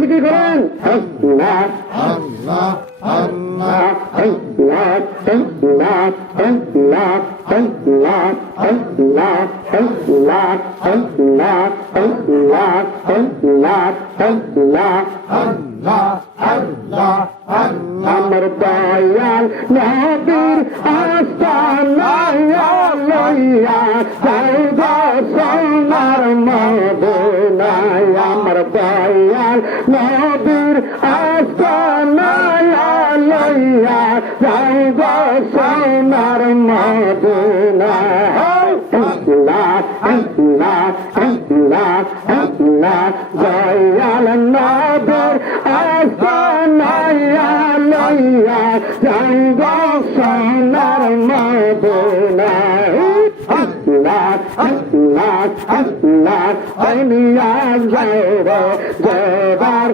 কি করেন আমার দয়াল নবীর আস্তানায় লইয়া যাইবা সোনার মদিনায় আমার দয়াল নবীর আস্তানায় লইয়া যাইবা সোনার মদিনায় দয়াল নবীর আস্তানায় লইয়া যাইবা সোনার মদিনায় যাইবার